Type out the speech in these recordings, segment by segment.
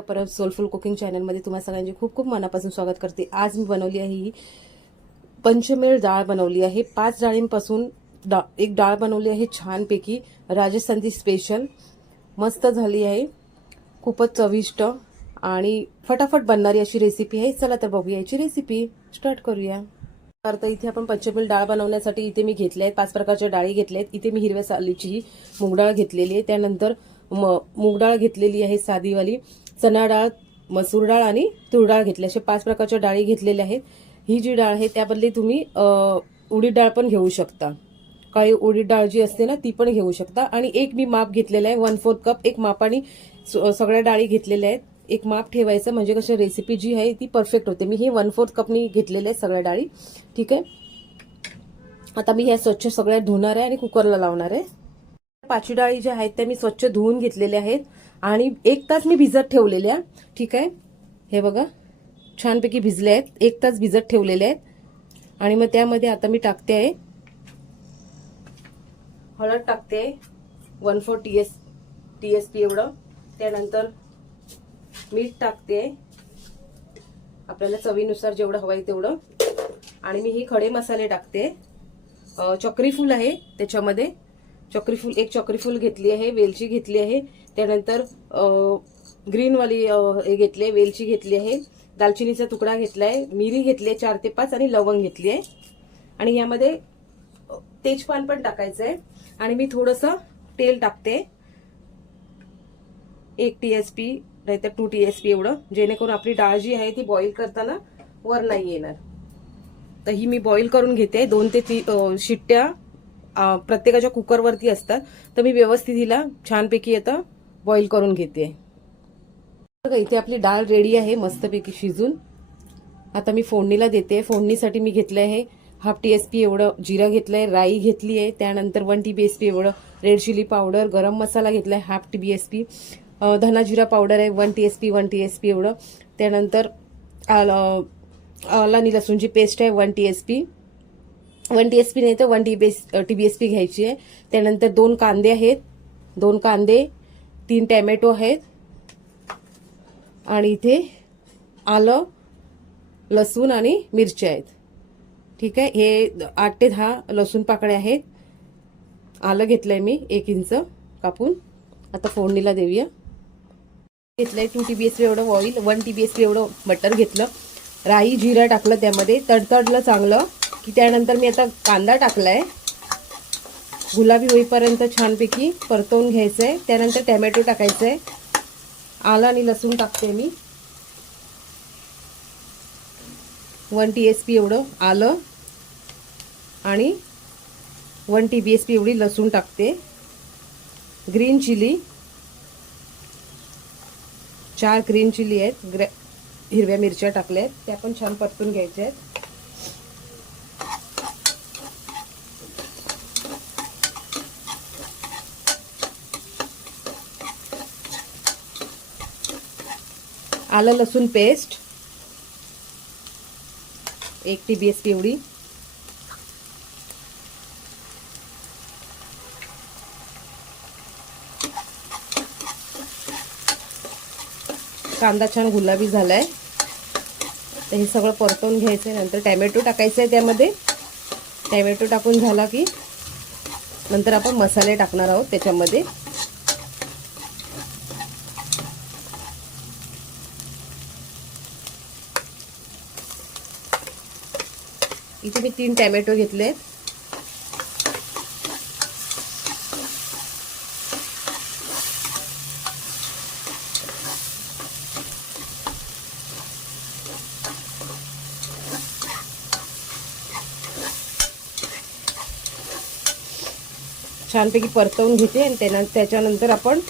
परत soulful cooking चॅनलमध्ये तुम्हा सगळ्यांचे खूप खूप मनापासून स्वागत करते. आज मी बनवली आहे ही पंचमेळ डाळ बनवली आहे. पाच डाळींपासून डा एक डाळ बनवली आहे छानपैकी. राजस्थानी स्पेशल मस्त झाली आहे. खूपच चविष्ट आणि फटाफट बनणारी अशी रेसिपी आहे. चला तर बघूया याची रेसिपी स्टार्ट करूया. तर इथे आपण पंचमेल डाळ बनवण्यासाठी इथे मी घेतल्या आहेत. पाच प्रकारच्या डाळी घेतल्या आहेत. इथे मी हिरव्या सालीची ही मूगडाळ घेतलेली आहे. त्यानंतर म मूगडाळ घेतलेली आहे साधीवाली. चणा डाळ मसूर डाळ आणि तूर डाळ घेतली. अशा पाच प्रकारच्या डाळी घेतलेल्या आहेत. ही जी डाळ आहे त्याबदली तुम्ही उडीद डाळ पण घेऊ शकता. काळी उडीद डाळ जी असते ना ती पण घेऊ शकता. आणि एक मी माप घेतलेला आहे वन फोर्थ कप एक मापाने सगळ्या डाळी घेतलेल्या आहेत. एक माप ठेवायचं म्हणजे कसं रेसिपी जी आहे ती परफेक्ट होते. मी हे वन फोर्थ कपनी घेतलेल्या आहेत सगळ्या डाळी. ठीक आहे? आता मी ह्या स्वच्छ सगळ्या धुणार आहे आणि कुकरला लावणार आहे. पाचवी डाळी ज्या आहेत त्या मी स्वच्छ धुवून घेतलेल्या आहेत. आणि एक तास मी भिजत ठेवलेल्या ठीक आहे? हे बघा. छानपैकी भिजले आहेत. एक तास भिजत ठेवलेले आहेत. आणि मग त्यामध्ये आता मी टाकते आहे. हळद टाकते one four T S T S P एवढं. त्यानंतर मीठ टाकते आपल्याला चवीनुसार जेवढं हवं आहे तेवढं. आणि मी ही खडे मसाले टाकते चक्रीफूल आहे त्याच्यामध्ये. चक्रीफूल एक चक्रीफूल घेतली आहे. वेलची घेतली आहे. त्यानंतर ग्रीनवाली हे घेतली आहे वेलची घेतली आहे दालचिनीचा तुकडा घेतला आहे मिरी घेतली आहे चार ते पाच आणि लवंग घेतली आहे. आणि यामध्ये तेजपान पण टाकायचं आहे. आणि मी थोडंसं तेल टाकते. एक टी एस पी नाहीतर टू टी एस पी एवढं जेणेकरून आपली डाळ जी आहे ती बॉईल करताना वर नाही येणार. तर ही मी बॉईल करून घेते. दोन ते ती शिट्ट्या प्रत्येकाच्या कुकरवरती असतात. तर मी व्यवस्थित हिला छानपैकी येतं बॉईल करून घेते. बघा इथे आपली डाळ रेडी आहे मस्तपैकी शिजून. आता मी फोडणीला देते. फोडणीसाठी मी घेतलं आहे हाफ टी एस पी एवढं जिरं घेतलं आहे राई घेतली आहे. त्यानंतर one T B S P एवढं red chilli powder garam masala घेतला आहे half T B S P धना जिरा पावडर आहे one T S P one T S P एवढं. त्यानंतर आला आलं आणि लसूणची पेस्ट आहे one T S P one T S P नाही तर one T B S T B S P घ्यायची आहे. त्यानंतर दोन कांदे आहेत. दोन कांदे तीन टॅमॅटो आहेत. आणि इथे आलं लसूण आणि मिरच्या आहेत. ठीक आहे? हे आठ ते दहा लसूण पाकळ्या आहेत. आलं घेतलंय मी एक इंच कापून. आता फोडणीला देऊया. घेतलंय टू टी बी एस एवढं oil one T B S एवढं बटर घेतलं. राई जिरा टाकलं त्यामध्ये. तडतडलं चांगलं. की त्यानंतर मी आता कांदा टाकलाय. गुलाबी होईपर्यंत छानपैकी परतवून घ्यायचं. आहे त्यानंतर टॅमॅटो टाकायचं. आहे आलं आणि लसूण टाकते मी. वन टी एस पी एवढं आलं. आणि one T B S P एवढी लसूण टाकते. Green chilli. चार ग्रीन चिली आहेत. ग्र हिरव्या मिरच्या टाकल्या आहेत त्या पण छान परतून घ्यायच्या आहेत आलं लसूण पेस्ट. एक टी बी एस पी एवढी कांदा छान गुलाबी झालाय. तर हे सगळं परतवून घ्यायचं आहे नंतर टॅमॅटो टाकायचं आहे त्यामध्ये. टॅमॅटो टाकून झाला की नंतर आपण मसाले टाकणार आहोत त्याच्यामध्ये. इथे मी तीन टॅमॅटो घेतले छानपैकी परतवून घेते आणि त्यानं त्याच्यानंतर आपण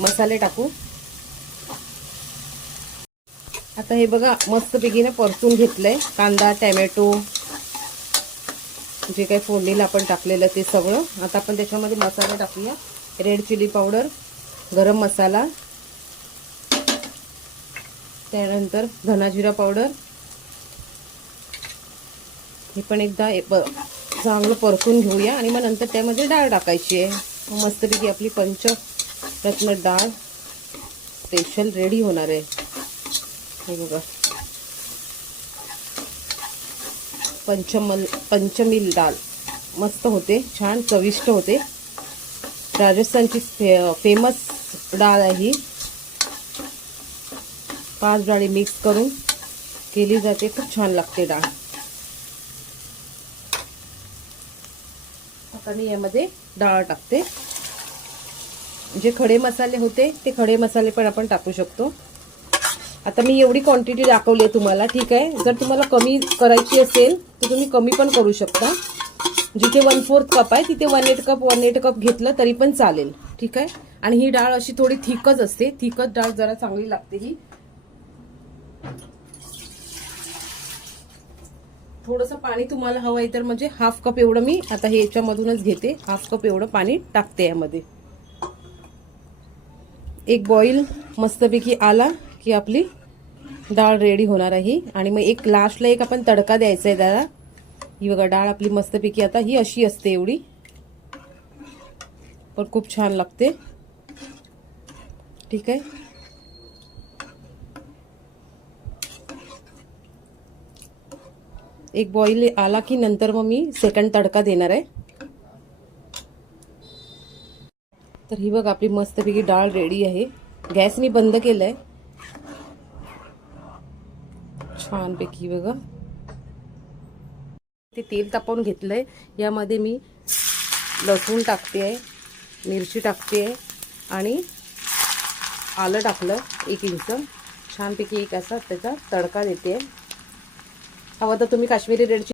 मसाले टाकू. आता हे बघा मस्तपैकी ना परतून घेतलंय. कांदा टॅमॅटो जे काही फोडणीला आपण टाकलेलं ते सगळं. आता आपण त्याच्यामध्ये मसाले टाकूया. रेड चिली पावडर गरम मसाला त्यानंतर धनाजिरा पावडर हे पण एकदा एक चांगलं परतून घेऊया आणि मग नंतर त्यामध्ये डाळ टाकायची आहे. मस्तपैकी आपली पंच रत्न डाळ स्पेशल रेडी होणार आहे. हे बघा. पंचमल पंचमील डाळ मस्त होते छान चविष्ट होते. राजस्थानची फे फेमस डाळ आहे. ही पाच डाळी मिक्स करून केली जाते. खूप छान लागते डाळ. आता मी यामध्ये डाळ टाकते. जे खडे मसाले होते ते खडे मसाले पण आपण टाकू शकतो. आता मी एवढी क्वांटिटी दाखवली आहे तुम्हाला ठीक आहे? जर तुम्हाला कमी करायची असेल तर तुम्ही कमी पण करू शकता. जिथे वन फोर्थ कप आहे तिथे one eight cup one eight cup घेतलं तरी पण चालेल ठीक आहे? आणि ही डाळ अशी थोडी थिकच असते. थिकच डाळ जरा चांगली लागते ही. थोडंसं पाणी तुम्हाला हवं आहे तर म्हणजे हाफ कप एवढं मी आता हे याच्यामधूनच घेते. हाफ कप एवढं पाणी टाकते यामध्ये. एक बॉईल मस्तपैकी आला. की आपली डाळ रेडी होणार आहे. आणि मग एक लास्टला एक आपण तडका द्यायचा आहे दादा ही बघा डाळ आपली मस्तपैकी आता ही अशी असते एवढी. पण खूप छान लागते. ठीक आहे एक बॉईल आला की नंतर मग मी सेकंड तडका देणार आहे तर ही बघ आपली मस्तपैकी डाळ रेडी आहे. गॅस मी बंद केलाय. छानपैकी बघा. ते तेल तापवून घेतलंय. यामध्ये मी लसूण टाकते आहे मिरची टाकते आहे आणि आलं टाकलं एक इंच. छानपैकी एक असा त्याचा तडका देते हवा तर तुम्ही काश्मीरी रेडची